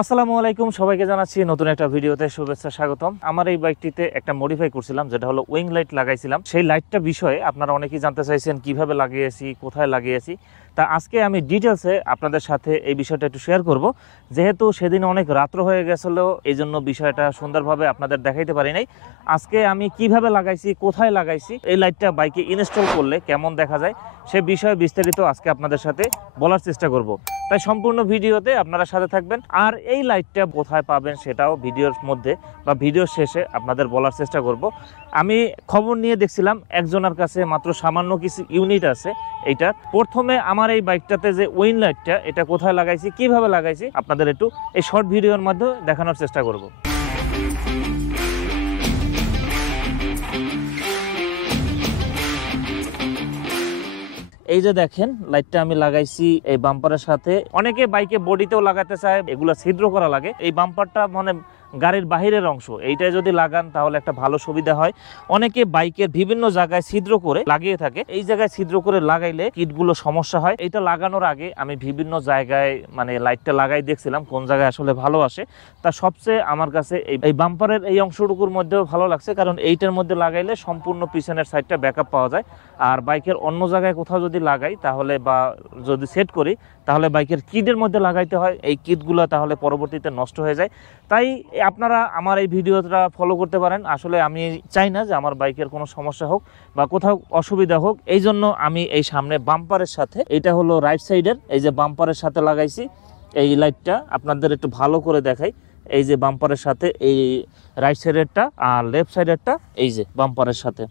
আসসালামু আলাইকুম, সবাইকে জানাচ্ছি নতুন একটা ভিডিওতে শুভেচ্ছা স্বাগতম। আমার এই বাইকটিতে একটা মডিফাই করছিলাম, যেটা হলো উইং লাইট লাগাইছিলাম। সেই লাইটটা বিষয়ে আপনারা অনেকেই জানতে চাইছেন কিভাবে লাগিয়েছি, কোথায় লাগিয়েছি। তা আজকে আমি ডিটেলসে আপনাদের সাথে এই বিষয়টা একটু শেয়ার করব। যেহেতু সেদিন অনেক রাত্র হয়ে গেছিল, এই জন্য বিষয়টা সুন্দরভাবে আপনাদের দেখাইতে পারি নাই। আজকে আমি কিভাবে লাগাইছি, কোথায় লাগাইছি, এই লাইটটা বাইকে ইনস্টল করলে কেমন দেখা যায় সে বিষয়ে বিস্তারিত আজকে আপনাদের সাথে বলার চেষ্টা করব। তাই সম্পূর্ণ ভিডিওতে আপনারা সাথে থাকবেন। আর এই লাইটটা কোথায় পাবেন সেটাও ভিডিওর মধ্যে বা ভিডিওর শেষে আপনাদের বলার চেষ্টা করব। আমি খবর নিয়ে দেখছিলাম একজনের কাছে মাত্র সামান্য কিছু ইউনিট আছে এইটার। প্রথমে আমার এই বাইকটাতে যে উইং লাইটটা, এটা কোথায় লাগাইছি, কিভাবে লাগাইছি আপনাদের একটু এই শর্ট ভিডিওর মাধ্যমে দেখানোর চেষ্টা করব। এই যে দেখেন লাইটটা আমি লাগাইছি এই বাম্পারের সাথে। অনেকে বাইকে বডিতেও লাগাতে চায়, এগুলা ছিদ্র করা লাগে। এই বাম্পারটা মানে গাড়ির বাহিরের অংশ, এইটা যদি লাগান তাহলে একটা ভালো সুবিধা হয়। অনেকে বাইকের বিভিন্ন জায়গায় ছিদ্র করে লাগিয়ে থাকে, এই জায়গায় ছিদ্র করে লাগাইলে কিটগুলো সমস্যা হয়। এটা লাগানোর আগে আমি বিভিন্ন জায়গায় মানে লাইটটা লাগাই দেখছিলাম কোন জায়গায় আসলে ভালো আসে। তা সবচেয়ে আমার কাছে এই বাম্পারের এই অংশটুকুর মধ্যেও ভালো লাগছে, কারণ এইটার মধ্যে লাগাইলে সম্পূর্ণ পিছনের সাইডটা ব্যাকআপ পাওয়া যায়। আর বাইকের অন্য জায়গায় কোথাও যদি লাগাই তাহলে বা যদি সেট করি তাহলে বাইকের কিটের মধ্যে লাগাইতে হয়, এই কিটগুলো তাহলে পরবর্তীতে নষ্ট হয়ে যায়। তাই আপনারা আমার এই ভিডিওটা ফলো করতে পারেন। আসলে আমি চাই না যে আমার বাইকের কোনো সমস্যা হোক বা কোথাও অসুবিধা হোক, এই জন্য আমি এই সামনে বাম্পারের সাথে, এটা হলো রাইট সাইডের, এই যে বাম্পারের সাথে লাগাইছি এই লাইটটা। আপনাদের একটু ভালো করে দেখাই, এই যে বাম্পারের সাথে এই রাইট সাইডেরটা আর লেফট সাইডেরটা, এই যে বাম্পারের সাথে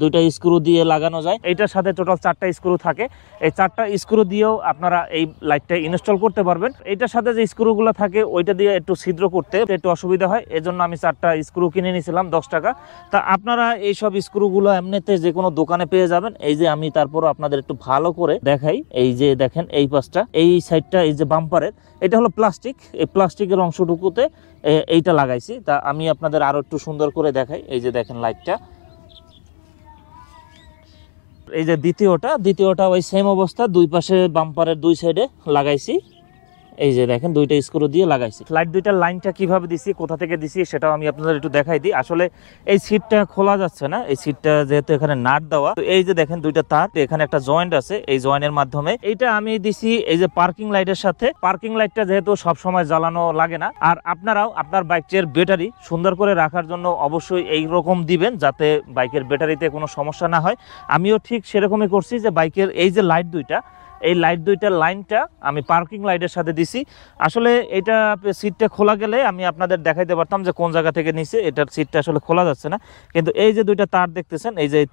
দুইটা স্ক্রু দিয়ে লাগানো যায়। এইটার সাথে টোটাল 4টা স্ক্রু থাকে। এই 4টা স্ক্রু দিয়েও আপনারা এই লাইটটা ইনস্টল করতে পারবেন। এইটার সাথে যে স্ক্রুগুলো থাকে ওইটা দিয়ে একটু ছিদ্র করতে একটু অসুবিধা হয়, এজন্য আমি 4টা স্ক্রু কিনে নিয়েছিলাম 10 টাকা। তা আপনারা এই সব স্ক্রুগুলো এমনিতে যে কোনো দোকানে পেয়ে যাবেন। এই যে আমি তারপরও আপনাদের একটু ভালো করে দেখাই, এই যে দেখেন এই পাশটা, এই সাইডটা, এই যে বাম্পারের, এটা হলো প্লাস্টিক। এই প্লাস্টিকের অংশটুকুতে এইটা লাগাইছি। তা আমি আপনাদের আরো একটু সুন্দর করে দেখাই, এই যে দেখেন লাইটটা, এই যে দ্বিতীয়টা ওই সেম অবস্থা, দুই পাশে বাম্পারের দুই সাইডে লাগাইছি। এই যে দেখেন দুইটা স্ক্রু দিয়ে লাগাইছি। লাইট দুইটার লাইনটা কিভাবে দিছি, কোথা থেকে দিছি সেটাও আমি আপনাদের একটু দেখাই দিই। আসলে এই সিটটা খোলা যাচ্ছে না, এই সিটটা যেহেতু এখানে নাট দেওয়া, তো এই যে দেখেন দুইটা তার, এখানে একটা জয়েন্ট আছে, এই জয়েন্টের মাধ্যমে এইটা আমি দিছি এই যে পার্কিং লাইটের সাথে। পার্কিং লাইটটা যেহেতু সব সময় জ্বালানো লাগে না, আর আপনারাও আপনার বাইকের ব্যাটারি সুন্দর করে রাখার জন্য অবশ্যই এই রকম দিবেন যাতে বাইকের ব্যাটারিতে কোনো সমস্যা না হয়। আমিও ঠিক সেরকমই করছি, যে বাইকের এই যে লাইট দুইটা, এই লাইট দুইটার লাইনটা আমি পার্কিং লাইটের সাথে দিছি। আসলে এটা সিটটা খোলা গেলে আমি আপনাদের দেখাইতে পারতাম যে কোন জায়গা থেকে নিছে, এটার সিটটা আসলে খোলা যাচ্ছে না। কিন্তু এই যে দুইটা তার দেখতেছেন, এই যে এই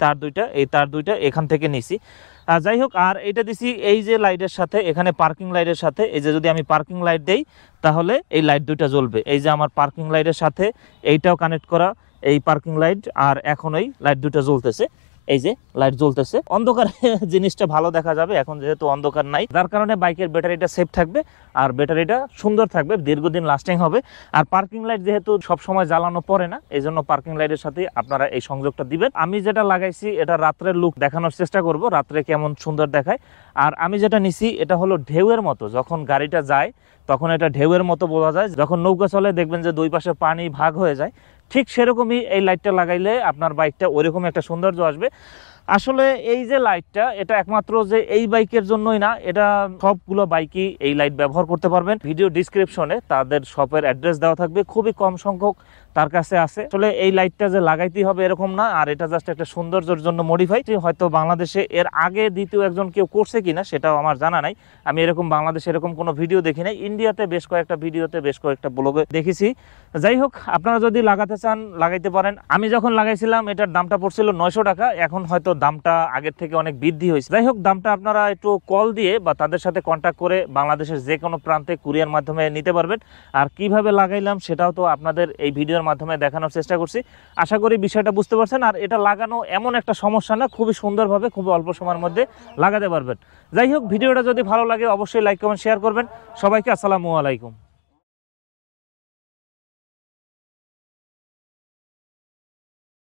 তার দুইটা এখান থেকে নিছি। যাই হোক, আর এটা দিছি এই যে লাইটের সাথে, এখানে পার্কিং লাইটের সাথে। এই যে যদি আমি পার্কিং লাইট দেই তাহলে এই লাইট দুইটা জ্বলবে। এই যে আমার পার্কিং লাইটের সাথে এইটাও কানেক্ট করা, এই পার্কিং লাইট, আর এখন এই লাইট দুইটা জ্বলতেছে। এই যে লাইট জ্বলতেছে, অন্ধকারে জিনিসটা ভালো দেখা যাবে। এখন যেহেতু অন্ধকার নাই, যার কারণে বাইকের ব্যাটারিটা সেফ থাকবে আর ব্যাটারিটা সুন্দর থাকবে, দীর্ঘদিন লাস্টিং হবে। আর পার্কিং লাইট যেহেতু সব সময় জ্বালানো পড়ে না, এই জন্য পার্কিং লাইটের সাথে আপনারা এই সংযোগটা দিবেন। আমি যেটা লাগাইছি এটা রাত্রের লুক দেখানোর চেষ্টা করব, রাত্রে কেমন সুন্দর দেখায়। আর আমি যেটা নিছি এটা হলো ঢেউয়ের মতো, যখন গাড়িটা যায় তখন এটা ঢেউয়ের মতো বোঝা যায়। যখন নৌকা চলে দেখবেন যে দুই পাশে পানি ভাগ হয়ে যায়, ঠিক সেরকমই এই লাইটটা লাগাইলে আপনার বাইকটা ওইরকম একটা সৌন্দর্য আসবে। আসলে এই যে লাইটটা, এটা একমাত্র যে এই বাইকের জন্যই না, এটা সবগুলো বাইকই এই লাইট ব্যবহার করতে পারবেন। ভিডিও ডিসক্রিপশনে তাদের শপের অ্যাড্রেস দেওয়া থাকবে, খুবই কম সংখ্যক তার কাছে আছে। আসলে এই লাইটটা যে লাগাইতেই হবে এরকম না, আর এটা জাস্ট একটা সৌন্দর্যের জন্য মডিফাই। হয়তো বাংলাদেশে এর আগে দ্বিতীয় একজন কেউ করছে কিনা সেটাও আমার জানা নাই। আমি এরকম বাংলাদেশে এরকম কোনো ভিডিও দেখি নাই। ইন্ডিয়াতে বেশ কয়েকটা ভিডিওতে, বেশ কয়েকটা ব্লগে দেখেছি। যাই হোক, আপনারা যদি লাগাতে চান লাগাইতে পারেন। আমি যখন লাগাইছিলাম এটার দামটা পড়ছিল 900 টাকা, এখন হয়তো দামটা আগের থেকে অনেক বৃদ্ধি হয়েছে। যাই হোক, দামটা আপনারা একটু কল দিয়ে বা তাদের সাথে কন্ট্যাক্ট করে বাংলাদেশের যে কোনো প্রান্তে কুরিয়ার মাধ্যমে নিতে পারবেন। আর কিভাবে লাগাইলাম সেটাও তো আপনাদের এই ভিডিওর মাধ্যমে দেখানোর চেষ্টা করছি। আশা করি বিষয়টা বুঝতে পারছেন। আর এটা লাগানো এমন একটা সমস্যা না, খুবই সুন্দরভাবে খুব অল্প সময়ের মধ্যে লাগাতে পারবেন। যাই হোক, ভিডিওটা যদি ভালো লাগে অবশ্যই লাইক কমেন্ট শেয়ার করবেন। সবাইকে আসসালামু আলাইকুম।